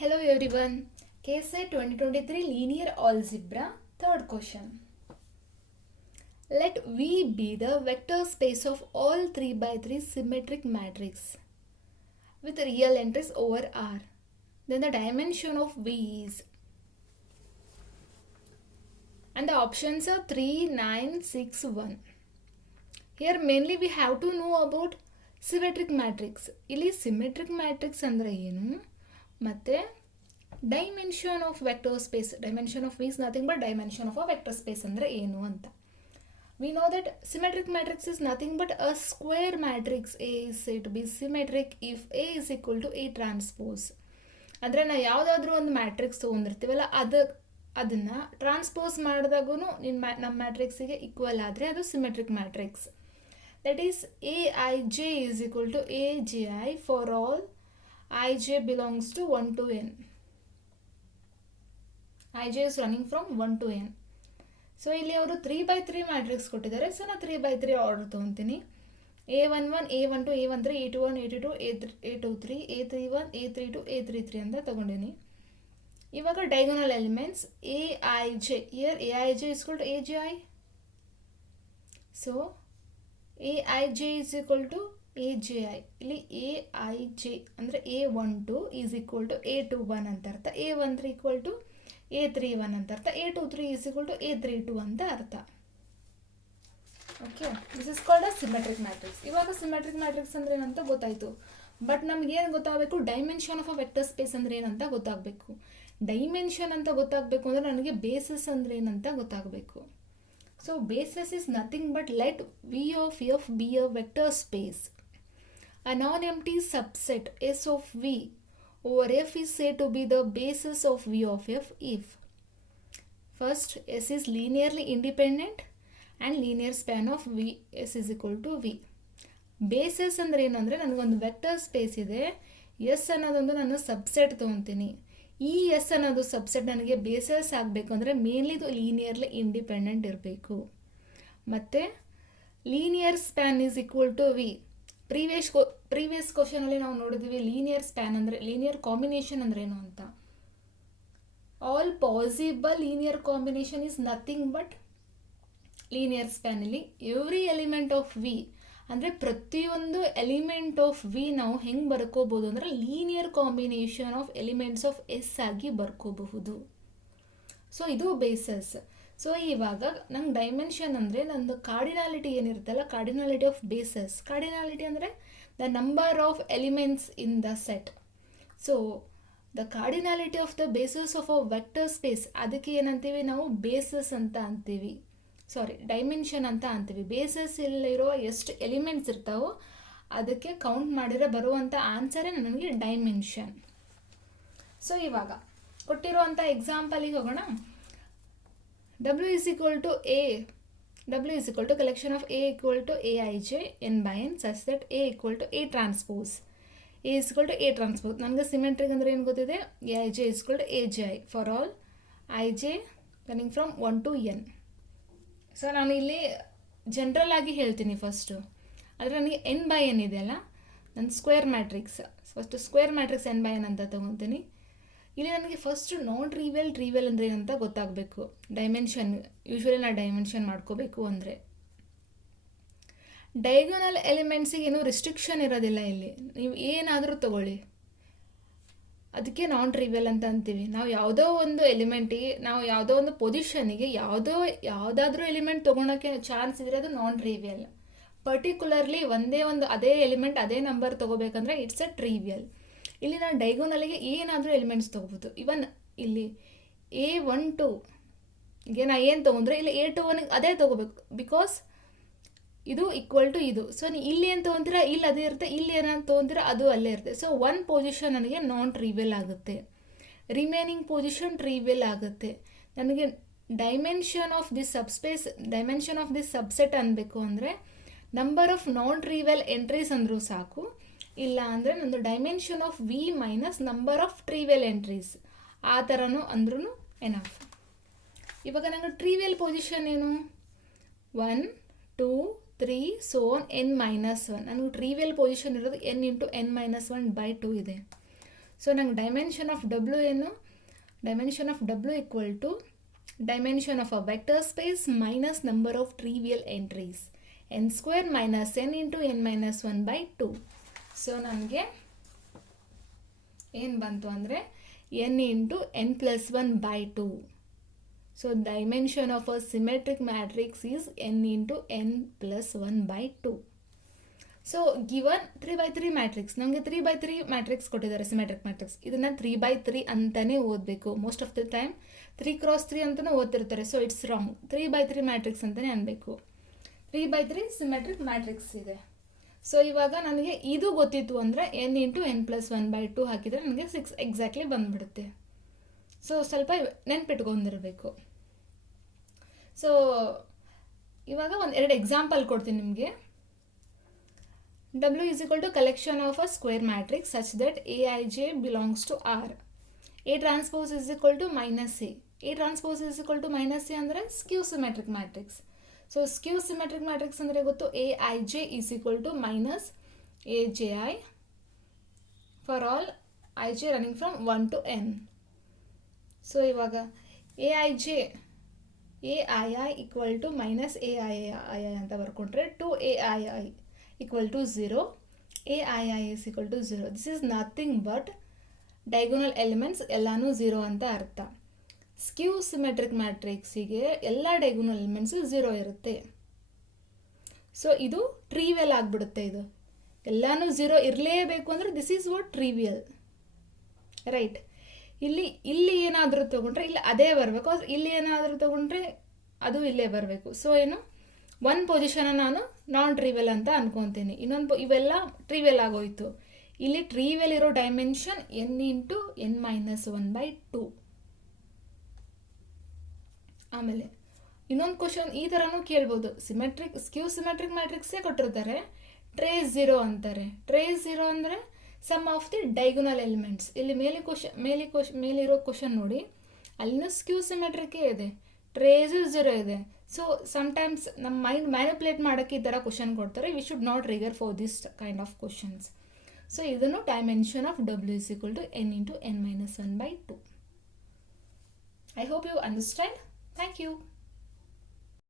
Hello everyone. KSA 2023 Linear Algebra, third question. Let V be the vector space of all 3 by 3 symmetric matrix with real entries over R. Then the dimension of V is. And the options are 3, 9, 6, 1. Here mainly we have to know about symmetric matrix. ಇಲ್ಲಿ symmetric matrix ಅಂದ್ರೆ ಏನು ಮತ್ತೆ dimension of vector space, dimension of V is nothing but dimension of a vector space ಅಂದರೆ ಏನು ಅಂತ. We know that symmetric matrix is nothing but a square matrix. A is said to be symmetric if A is equal to A transpose. ಅಂದರೆ ನಾವು ಯಾವುದಾದ್ರೂ ಒಂದು matrix ತೊಗೊಂಡಿರ್ತೀವಲ್ಲ ಅದನ್ನು transpose ಮಾಡಿದಾಗೂ ನಮ್ಮ ಮ್ಯಾಟ್ರಿಕ್ಸಿಗೆ equal ಆದರೆ ಅದು symmetric matrix. That is A I J is equal to A J I for all I J belongs to 1 to n. ij is running from 1 to n. So ಇಲ್ಲಿ ಅವರು 3x3 matrix ಕೊಟ್ಟಿದ್ದಾರೆ. So ನಾನು 3x3 order ತೊಗೊತೀನಿ. A11, A12, A13, A21, A22, A23, A31, A32, A33 ಅಂತ ತಗೊಂಡಿನಿ. ಇವಾಗ diagonal elements A I J. Here A I J is equal to A J I. So A I J is equal to A J I. ಇಲ್ಲಿ A I J ಅಂದರೆ A12 is equal to A21 ಅಂತ ಅರ್ಥ. A13 equal to A31 ಅಂತ ಅರ್ಥ. A23 is equal to A32 ಅಂತ ಅರ್ಥ. Okay, this is called a symmetric matrix. ಇವಾಗ symmetric matrix ಅಂದ್ರೆ ಏನಂತ ಗೊತ್ತಾಯಿತು. ಬಟ್ ನಮ್ಗೆ ಏನು ಗೊತ್ತಾಗಬೇಕು, dimension of a vector space ಅಂದ್ರೆ ಏನಂತ ಗೊತ್ತಾಗಬೇಕು. ಡೈಮೆನ್ಷನ್ ಅಂತ ಗೊತ್ತಾಗಬೇಕು ಅಂದರೆ ನನಗೆ ಬೇಸಿಸ್ ಅಂದ್ರೆ ಏನಂತ ಗೊತ್ತಾಗಬೇಕು. So basis is nothing but let V of F be a vector space. A non empty subset S of V over f is said to be the basis of v of f if first s is linearly independent and linear span of v s is equal to v. Basis ಅಂದರೆ ಏನಂದರೆ ನನಗೊಂದು vector space ಇದೆ, S ಅನ್ನೋದೊಂದು ನಾನು subset ತೊಗೊತೀನಿ. ಈ S ಅನ್ನೋದು subset ನನಗೆ basis ಆಗಬೇಕು ಅಂದರೆ ಮೇನ್ಲಿ ಇದು ಲೀನಿಯರ್ಲಿ ಇಂಡಿಪೆಂಡೆಂಟ್ ಇರಬೇಕು. ಮತ್ತು linear span is equal to V. Previous ಕ್ವಶನಲ್ಲಿ ನಾವು ನೋಡಿದ್ವಿ ಲೀನಿಯರ್ ಸ್ಪ್ಯಾನ್ ಅಂದರೆ ಲೀನಿಯರ್ ಕಾಂಬಿನೇಷನ್ ಅಂದ್ರೆ ಏನು ಅಂತ. All possible linear combination is nothing but linear ಸ್ಪ್ಯಾನಲ್ಲಿ ಎವ್ರಿ ಎಲಿಮೆಂಟ್ ಆಫ್ ವಿ ಅಂದರೆ ಪ್ರತಿಯೊಂದು ಎಲಿಮೆಂಟ್ ಆಫ್ ವಿ ನಾವು ಹೆಂಗೆ ಬರ್ಕೋಬೋದು ಅಂದರೆ linear combination of elements of S ಆಗಿ ಬರ್ಕೋಬಹುದು. ಸೊ ಇದು ಬೇಸಸ್. ಸೊ ಇವಾಗ ನಂಗೆ ಡೈಮೆನ್ಷನ್ ಅಂದರೆ ನಂದು ಕಾರ್ಡಿನಾಲಿಟಿ ಏನಿರುತ್ತಲ್ಲ, ಕಾರ್ಡಿನಾಲಿಟಿ ಆಫ್ ಬೇಸಸ್. ಕಾರ್ಡಿನಾಲಿಟಿ ಅಂದರೆ the number of elements in the set. So the cardinality of the bases of a vector space, ಅದಕ್ಕೆ ಏನಂತೀವಿ ನಾವು ಬೇಸಸ್ ಅಂತ ಅಂತೀವಿ. ಸಾರಿ, ಡೈಮೆನ್ಷನ್ ಅಂತ ಅಂತೀವಿ. ಬೇಸಸ್ ಇಲ್ಲಿರೋ ಎಷ್ಟು ಎಲಿಮೆಂಟ್ಸ್ ಇರ್ತಾವೋ ಅದಕ್ಕೆ ಕೌಂಟ್ ಮಾಡಿದ್ರೆ ಬರುವಂಥ ಆನ್ಸರೇ ನನಗೆ ಡೈಮೆನ್ಷನ್. ಸೊ ಇವಾಗ ಕೊಟ್ಟಿರುವಂಥ ಎಕ್ಸಾಂಪಲಿಗೆ ಹೋಗೋಣ. W is equal to A. W is equal to collection of A equal to Aij n by n such that A equal to A transpose. A is equal to A transpose. ನನಗೆ symmetric ಅಂದರೆ ಏನು ಗೊತ್ತಿದೆ, Aij is equal to Aj for all Ij running from 1 to n. So ನಾನು ಇಲ್ಲಿ general ಆಗಿ ಹೇಳ್ತೀನಿ first. ಆದರೆ ನನಗೆ n by n ಇದೆಯಲ್ಲ, ನನ್ನ square matrix. First square matrix n by n ಅಂತ ತೊಗೊತೀನಿ. ಇಲ್ಲಿ ನನಗೆ ಫಸ್ಟ್ ನಾನ್ ಟ್ರಿವಿಯಲ್ ಅಂದರೆ ಏನಂತ ಗೊತ್ತಾಗಬೇಕು. ಡೈಮೆನ್ಷನ್ ಯೂಶ್ವಲಿ ನಾನು ಡೈಮೆನ್ಷನ್ ಮಾಡ್ಕೋಬೇಕು ಅಂದರೆ ಡೈಗೊನಲ್ ಎಲಿಮೆಂಟ್ಸಿಗೆ ಏನೂ ರಿಸ್ಟ್ರಿಕ್ಷನ್ ಇರೋದಿಲ್ಲ. ಇಲ್ಲಿ ನೀವು ಏನಾದರೂ ತಗೊಳ್ಳಿ, ಅದಕ್ಕೆ ನಾನ್ ಟ್ರಿವಿಯಲ್ ಅಂತ ಅಂತೀವಿ. ನಾವು ಯಾವುದೋ ಒಂದು ಎಲಿಮೆಂಟಿಗೆ, ನಾವು ಯಾವುದೋ ಒಂದು ಪೊಸಿಷನಿಗೆ ಯಾವುದಾದ್ರೂ ಎಲಿಮೆಂಟ್ ತೊಗೊಳಕ್ಕೆ ಚಾನ್ಸ್ ಇದ್ರೆ ಅದು ನಾನ್ ಟ್ರಿವಿಯಲ್. ಪರ್ಟಿಕ್ಯುಲರ್ಲಿ ಒಂದೇ ಒಂದು ಅದೇ ಎಲಿಮೆಂಟ್ ಅದೇ ನಂಬರ್ ತೊಗೋಬೇಕಂದ್ರೆ ಇಟ್ಸ್ ಅ ಟ್ರಿವಿಯಲ್. ಇಲ್ಲಿ ನಾನು ಡೈಗೊನಲ್ಲಿಗೆ ಏನಾದರೂ ಎಲಿಮೆಂಟ್ಸ್ ತೊಗೋಬೋದು. ಇವನ್ ಇಲ್ಲಿ A12 ಗೆ ನಾ ಏನು ತೊಗೊಂಡ್ರೆ ಇಲ್ಲಿ A21 ಅದೇ ತೊಗೋಬೇಕು, ಬಿಕಾಸ್ ಇದು ಈಕ್ವಲ್ ಟು ಇದು. ಸೊ ಇಲ್ಲಿ ಏನು ತೊಗೊಂತೀರಾ ಇಲ್ಲಿ ಅದೇ ಇರುತ್ತೆ, ಇಲ್ಲಿ ಏನಾದ್ರು ತೊಗೊಂತೀರಾ ಅದು ಅಲ್ಲೇ ಇರುತ್ತೆ. ಸೊ ಒನ್ ಪೊಸಿಷನ್ ನನಗೆ ನಾನ್ ಟ್ರಿವಿಯಲ್ ಆಗುತ್ತೆ, ರಿಮೈನಿಂಗ್ ಪೊಸಿಷನ್ ಟ್ರಿವಿಯಲ್ ಆಗುತ್ತೆ. ನನಗೆ dimension of this subspace, dimension of this subset ಅನ್ಬೇಕು ಅಂದರೆ number of non trivial entries ಅಂದರೂ ಸಾಕು. ಇಲ್ಲ ಅಂದರೆ ನಂದು dimension of V minus number of trivial entries ಆ ಥರನೂ ಅಂದ್ರೂ ಎನಫ್. ಇವಾಗ ನಂಗೆ ಟ್ರಿವಿಯಲ್ ಪೊಸಿಷನ್ ಏನು, 1 2 3 so on n-1. ನನಗೆ ಟ್ರಿವಿಯಲ್ ಪೊಸಿಷನ್ ಇರೋದು n into n-1/2 ಇದೆ. ಸೊ ನಂಗೆ ಡೈಮೆನ್ಷನ್ ಆಫ್ ಡಬ್ಲ್ಯೂ ಏನು, dimension of W equal to dimension of a vector space minus number of trivial entries n square minus n into n minus 1/2. So ನನಗೆ ಏನು ಬಂತು ಅಂದರೆ n into n plus 1/2. So dimension of a symmetric matrix is n into n plus 1/2. So given 3x3 matrix, ನಮಗೆ 3x3 matrix ಕೊಟ್ಟಿದ್ದಾರೆ symmetric matrix. ಇದನ್ನು 3x3 ಅಂತಲೇ ಓದಬೇಕು. Most of the time 3x3 ಅಂತಲೂ ಓದ್ತಿರ್ತಾರೆ. So it's wrong, 3x3 matrix ಅಂತಲೇ ಅನ್ಬೇಕು. 3x3 symmetric matrix ಇದೆ. ಸೊ ಇವಾಗ ನನಗೆ ಇದು ಗೊತ್ತಿತ್ತು ಅಂದರೆ n ಇಂಟು n ಪ್ಲಸ್ 1/2 ಹಾಕಿದರೆ ನನಗೆ 6 ಎಕ್ಸಾಕ್ಟ್ಲಿ ಬಂದುಬಿಡುತ್ತೆ. ಸೊ ಸ್ವಲ್ಪ ನೆನ್ಪಿಟ್ಕೊಂಡಿರಬೇಕು. ಸೊ ಇವಾಗ ಎರಡು ಎಕ್ಸಾಂಪಲ್ ಕೊಡ್ತೀನಿ ನಿಮಗೆ. W is equal to collection of a square matrix such that Aij belongs to R. A transpose is equal to minus A. A transpose is equal to minus A ಅಂದರೆ skew symmetric matrix. So skew symmetric matrix ಅಂದರೆ ಗೊತ್ತು, Aij is equal to minus Aji for all ij running from 1 to n. So ಇವಾಗ Aij Ai equal to minus Aii ಅಂತ ಬರ್ಕೊಂಡ್ರೆ 2Aii equal to 0, Aii is equal to 0. This is nothing but diagonal elements ಎಲ್ಲಾನು 0 ಅಂತ ಅರ್ಥ. ಸ್ಕ್ಯೂ symmetric ಮ್ಯಾಟ್ರಿಕ್ಸಿಗೆ ಎಲ್ಲ diagonal elements 0 ಇರುತ್ತೆ. So ಇದು trivial ಆಗಿಬಿಡುತ್ತೆ. ಇದು ಎಲ್ಲಾನು 0 ಇರಲೇಬೇಕು ಅಂದರೆ this is what trivial, right. ಇಲ್ಲಿ ಏನಾದರೂ ತೊಗೊಂಡ್ರೆ ಇಲ್ಲಿ ಅದೇ ಬರಬೇಕು, ಇಲ್ಲಿ ಏನಾದರೂ ತೊಗೊಂಡ್ರೆ ಅದು ಇಲ್ಲೇ ಬರಬೇಕು. ಸೊ ಏನು, ಒಂದು ಪೊಸಿಷನ್ ನಾನು ನಾನ್ ಟ್ರಿವಿಯಲ್ ಅಂತ ಅನ್ಕೊತೀನಿ, ಇವೆಲ್ಲ ಟ್ರಿವಿಯಲ್ ಆಗೋಯ್ತು. ಇಲ್ಲಿ ಟ್ರಿವಿಯಲ್ ಇರೋ dimension n into n minus 1/2. ಆಮೇಲೆ ಇನ್ನೊಂದು ಕ್ವಶನ್ ಈ ಥರನೂ ಕೇಳ್ಬೋದು. ಸ್ಕ್ಯೂ ಸಿಮೆಟ್ರಿಕ್ ಮ್ಯಾಟ್ರಿಕ್ಸೇ ಕೊಟ್ಟಿರ್ತಾರೆ, ಟ್ರೇಸ್ 0 ಅಂತಾರೆ. ಟ್ರೇಸ್ 0 ಅಂದರೆ sum of the diagonal elements. ಇಲ್ಲಿ ಮೇಲಿರೋ ಕ್ವಶನ್ ನೋಡಿ, ಅಲ್ಲಿನೂ ಸ್ಕ್ಯೂ ಸಿಮೆಟ್ರಿಕೇ ಇದೆ, ಟ್ರೇಸು 0 ಇದೆ. ಸೊ ಸಮ್ಟೈಮ್ಸ್ ನಮ್ಮ ಮೈಂಡ್ ಮ್ಯಾನಿಪುಲೇಟ್ ಮಾಡೋಕ್ಕೆ ಈ ಥರ ಕ್ವಶನ್ ಕೊಡ್ತಾರೆ. We should not trigger for this kind of questions. So ಇದನ್ನು dimension of W is equal to n into n minus 1/2. I hope you understand. Thank you.